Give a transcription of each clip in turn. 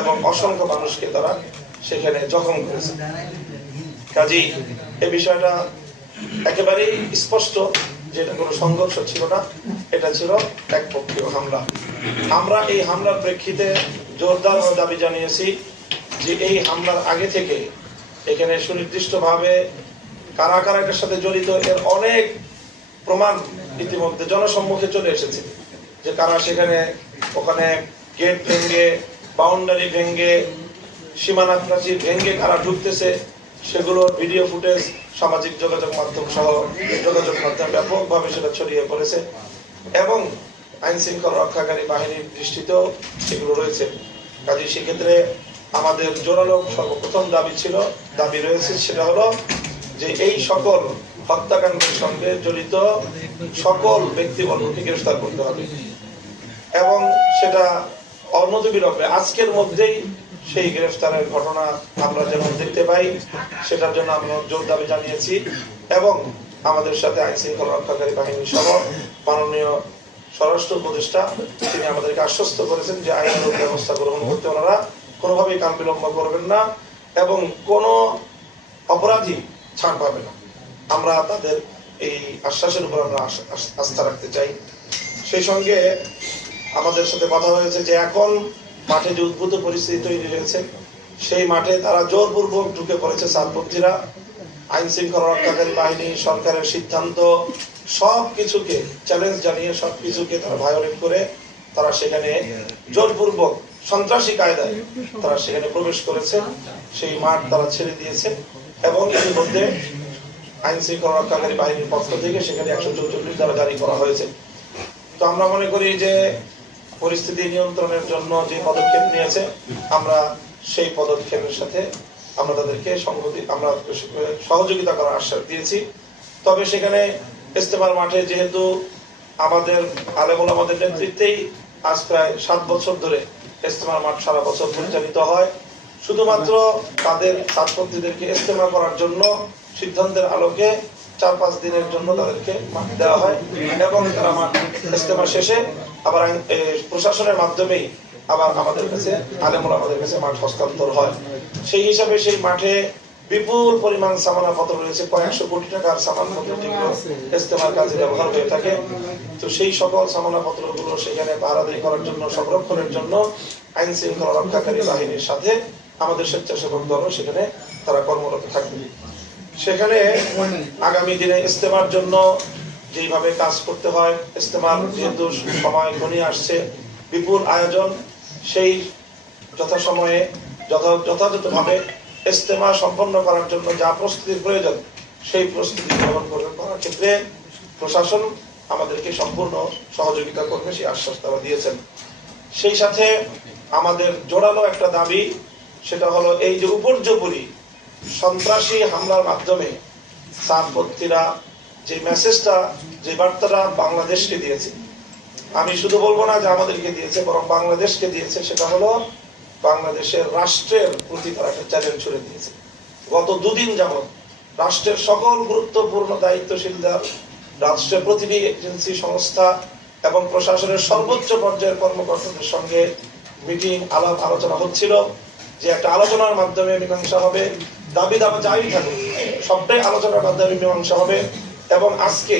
এবং অসংখ্য মানুষকে তারা সেখানে জখম করেছে। কাজেই এই বিষয়টা একেবারেই স্পষ্ট যে এটা কোনো সংঘর্ষ ছিল না, এটা ছিল একপক্ষীয় হামলা। আমরা এই হামলার প্রেক্ষিতে জোরদার দাবি জানিয়েছি যে এই হামলার আগে থেকে এখানে সুনির্দিষ্টভাবে কারা কারা এটার সাথে জড়িত, এর অনেক প্রমাণ ইতিমধ্যে জনসম্মুখে চলে এসেছে যে কারা সেখানে ওখানে গেট ভেঙে বাউন্ডারি ভেঙে, সীমানা প্রাচীর ভেঙে কারা ঢুকতেছে, সেগুলোর ভিডিও ফুটেজ, সামাজিক যোগাযোগ মাধ্যম সহ যোগাযোগ মাধ্যম ব্যাপকভাবে সেটা ছড়িয়ে পড়েছে এবং আইন শৃঙ্খলা রক্ষাকারী বাহিনীর দৃষ্টিতেও সেগুলো রয়েছে। কাজে সেক্ষেত্রে আমাদের জোরালো সর্বপ্রথম দাবি ছিল, দাবি রয়েছে সেটা হলো যে এই সকল হত্যাকাণ্ডের সঙ্গে জড়িত সকল ব্যক্তিবর্গকে গ্রেফতার করতে হবে। এবং সেটা অনতিবিলম্বে আজকের মধ্যেই সেই গ্রেফতারের ঘটনা আমরা যেমন দেখতে পাই, সেটার জন্য আমরা জোর দাবি জানিয়েছি এবং আমাদের সাথে আইন শৃঙ্খলা রক্ষাকারী বাহিনী সহ মাননীয় স্বরাষ্ট্র উপদেষ্টা, তিনি আমাদেরকে আশ্বস্ত করেছেন যে আইনানুগ ব্যবস্থা গ্রহণ করতে ওনারা কোনোভাবেই কাল বিলম্ব করবেন না এবং কোনো অপরাধী ছাড় পাবে না। আমরা তাদের এই আশ্বাসের উপর আমরা আস- আস- আস্থা রাখতে চাই। সেই সঙ্গে আমাদের সাথে কথা হয়েছে যে এখন মাঠে যে উদ্ভূত পরিস্থিতি তৈরি হয়েছে, সেই মাঠে তারা জোরপূর্বক ঢুকে পড়েছে সাতপন্থীরা আইন শৃঙ্খলা রক্ষাকারী বাহিনী, সরকারের সিদ্ধান্ত সব কিছুকে চ্যালেঞ্জ জানিয়ে সব কিছুকে তারা ভায়োলেট করে তারা সেখানে জোরপূর্বক সন্ত্রাসী কায়দায় তারা সেখানে প্রবেশ করেছে। সেই মাঠ তারা ছেড়ে দিয়েছে এবং এর মধ্যে আইন শৃঙ্খলা রক্ষাকারী বাহিনীর পক্ষ থেকে সেখানে একশো চৌচল্লিশ দ্বারা জারি করা হয়েছে। তো আমরা মনে করি যে পরিস্থিতি নিয়ন্ত্রণের জন্য যে পদক্ষেপ নিয়েছে, আমরা সেই পদক্ষেপের সাথে আমরা তাদেরকে সংগতি আমরা সহযোগিতা করার আশ্বাস দিয়েছি। তবে সেখানে ইস্তেমার মাঠে যেহেতু আমাদের আলেমুল আমাদের নেতৃত্বেই আজ প্রায় সাত বছর ধরে ইস্তেমার মাঠ সারা বছর পরিচালিত হয়। শুধুমাত্র তাদের ছাত্রছাত্রীদেরকে ইস্তেমা করার জন্য সিদ্ধান্তের আলোকে চার, পাঁচ দিনের জন্য তাদেরকে দেওয়া হয় এবং তারা ইস্তেমা শেষে আবার প্রশাসনের মাধ্যমেই আবার আমাদের কাছে, আলেমুল আমাদের কাছে মাঠ হস্তান্তর হয়। সেই হিসাবে সেই মাঠে বিপুল পরিমাণ সামানা পত্র রয়েছে, কয়েকশো কোটি টাকার সামান পত্র যেগুলো ইস্তেমার কাজে ব্যবহার হয়ে থাকে। তো সেই সকল সামানা পত্রগুলো সেখানে পাহারাদারি করার জন্য, সংরক্ষণের জন্য আইন শৃঙ্খলা রক্ষাকারী বাহিনীর সাথে আমাদের স্বেচ্ছাসেবক দলও সেখানে তারা কর্মরত থাকবে। সেখানে আগামী দিনে ইস্তেমার জন্য যেইভাবে কাজ করতে হয়, ইস্তেমার যেহেতু সময় ঘনিয়ে আসছে, বিপুল আয়োজন, সেই যথাসময়ে যথা, যথাযথভাবে ইস্তেমা সম্পন্ন করার জন্য যা প্রস্তুতির প্রয়োজন, সেই প্রস্তুতি গ্রহণ করবে করার ক্ষেত্রে প্রশাসন আমাদেরকে সম্পূর্ণ সহযোগিতা করবে, সেই আশ্বাস তারা দিয়েছেন। সেই সাথে আমাদের জোরালো একটা দাবি, সেটা হলো এই যে উপর্যুপরি সন্ত্রাসী হামলার মাধ্যমে সাতপত্রীরা যে মেসেজটা, যে বার্তাটা বাংলাদেশকে দিয়েছে, আমি শুধু বলব না যে আমাদেরকে দিয়েছে, বরং বাংলাদেশকে দিয়েছে, সেটা হলো বাংলাদেশের রাষ্ট্রের প্রতি তারা একটা চ্যালেঞ্জ ছুড়ে দিয়েছে। গত দুদিন যাবৎ রাষ্ট্রের সকল গুরুত্বপূর্ণ দায়িত্বশীলদের, রাষ্ট্রের প্রতিটি এজেন্সি সংস্থা এবং প্রশাসনের সর্বোচ্চ পর্যায়ের কর্মকর্তাদের সঙ্গে মিটিং আলাপ, আলোচনা হচ্ছিল, যে একটা আলোচনার মাধ্যমে মীমাংসা হবে। দাবি দাবা যাই থাকুক সবটাই আলোচনার মাধ্যমে মীমাংসা হবে এবং আজকে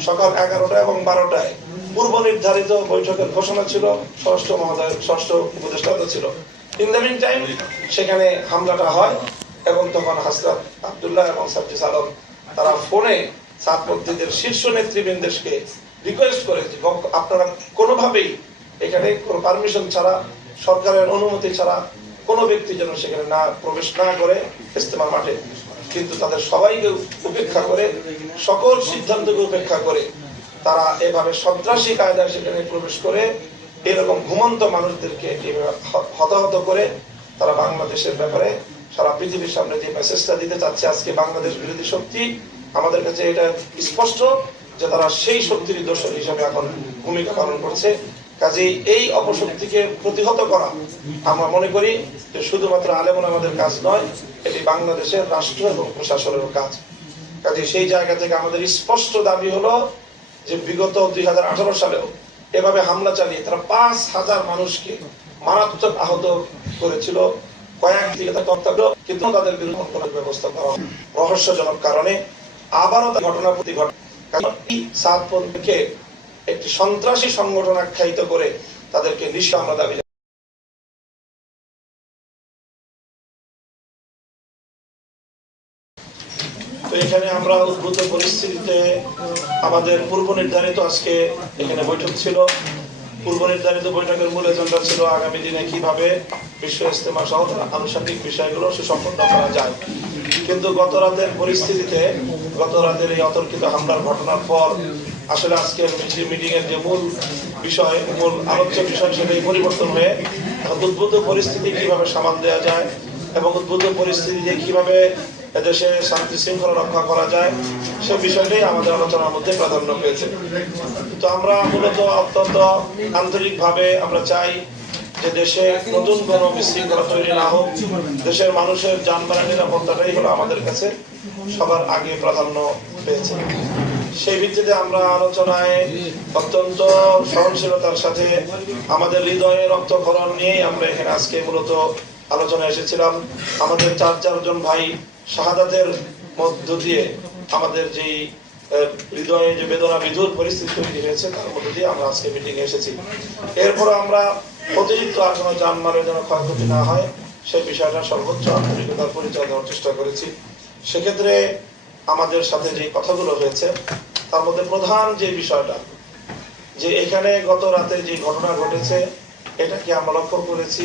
সকাল এগারোটা এবং বারোটায় পূর্ব নির্ধারিত বৈঠকের ঘোষণা ছিল ষষ্ঠ মহোদয় ষষ্ঠ উপদেষ্টা ছিল। ইন দ্য মিন টাইম সেখানে হামলাটা হয় এবং তখন হাসরাত আবদুল্লাহ এবং সাবজিস আলম তারা ফোনে ছাত্রদের শীর্ষ নেতৃবৃন্দকে রিকোয়েস্ট করে যে আপনারা কোনোভাবেই এখানে কোনো পারমিশন ছাড়া, সরকারের অনুমতি ছাড়া কোনো ব্যক্তি যেন সেখানে না প্রবেশ না করে ইস্তেমার মাঠে। কিন্তু তাদের সবাইকে উপেক্ষা করে, সকল সিদ্ধান্তকে উপেক্ষা করে তারা এভাবে সন্ত্রাসী কায়দায় সেখানে প্রবেশ করে, এরকম ঘুমন্ত মানুষদেরকে হতাহত করে তারা বাংলাদেশের ব্যাপারে সারা পৃথিবীর সামনে যে মেসেজটা দিতে চাচ্ছে আজকে বাংলাদেশ বিরোধী শক্তি, আমাদের কাছে এটা স্পষ্ট যে তারা সেই শক্তির দোষর হিসাবে এখন ভূমিকা পালন করছে। কাজেই এই অপশক্তিকে প্রতিহত করা আমরা মনে করি যে শুধুমাত্র আলেমন আমাদের কাজ নয়, এটি বাংলাদেশের রাষ্ট্র এবং প্রশাসনের কাজ। কাজে সেই জায়গা থেকে আমাদের স্পষ্ট দাবি হলো যে বিগত দুই সালেও এভাবে হামলা চালিয়ে তারা পাঁচ হাজার মানুষকে মারাত্মক আহত করেছিল, কয়েক দিকে তাকে হত্যা কিন্তু তাদের বিরুদ্ধে কোনো ব্যবস্থা করা রহস্যজনক কারণে আবারও ঘটনা প্রতি ঘটনা। সাতপন্থীকে একটি সন্ত্রাসী সংগঠন আখ্যায়িত করে তাদেরকে নিঃস্ব আমরা দাবি এখানে আমরা উদ্ভূত পরিস্থিতিতে আমাদের পূর্ব নির্ধারিত আজকে এখানে বৈঠক ছিল। পূর্ব নির্ধারিত বৈঠকের মূল এজেন্ডা ছিল আগামী দিনে কীভাবে বিশ্ব ইস্তেমা সহ আনুষঙ্গিক বিষয়গুলো সুসম্পন্ন করা যায়। কিন্তু গত রাতের পরিস্থিতিতে, গত রাতের এই অতর্কিত হামলার ঘটনার পর আসলে আজকের মিটিং এর যে মূল বিষয়, মূল আলোচ্য বিষয় সেটাই পরিবর্তন হয়ে উদ্ভূত পরিস্থিতি কীভাবে সামাল দেওয়া যায় এবং উদ্ভূত পরিস্থিতিতে কীভাবে এদেশে শান্তি শৃঙ্খলা রক্ষা করা যায়, সে বিষয়টাই আমাদের আলোচনার মধ্যে প্রাধান্য পেয়েছে। তো আমরা মূলত অত্যন্ত আন্তরিকভাবে আমরা চাই যে দেশে নতুন কোনো বিশৃঙ্খলা তৈরি না হোক, দেশের মানুষের যানবাহনের নিরাপত্তাটাই হলো আমাদের কাছে সবার আগে প্রাধান্য পেয়েছে। সেই ভিত্তিতে আমরা আলোচনায় অত্যন্ত সহনশীলতার সাথে আমাদের হৃদয়ে রক্তক্ষরণ নিয়েই আমরা এখানে আজকে মূলত আলোচনায় এসেছিলাম। আমাদের চার চারজন ভাই শাহাদাতের মধ্য দিয়ে আমাদের যেই হৃদয়ে যে বেদনা বিধুর পরিস্থিতি তৈরি হয়েছে তার মধ্য দিয়ে আমরা আজকে মিটিং এসেছি। এরপর আমরা অতিরিক্ত আর কোনো যানমালের যেন ক্ষয়ক্ষতি না হয় সেই বিষয়টা সর্বোচ্চ আন্তরিকতার পরিচয় দেওয়ার চেষ্টা করেছি। সেক্ষেত্রে আমাদের সাথে যে কথাগুলো হয়েছে, তার মধ্যে প্রধান যে বিষয়টা, যে এখানে গত রাতে যে ঘটনা ঘটেছে, এটাকে আমরা লক্ষ্য করেছি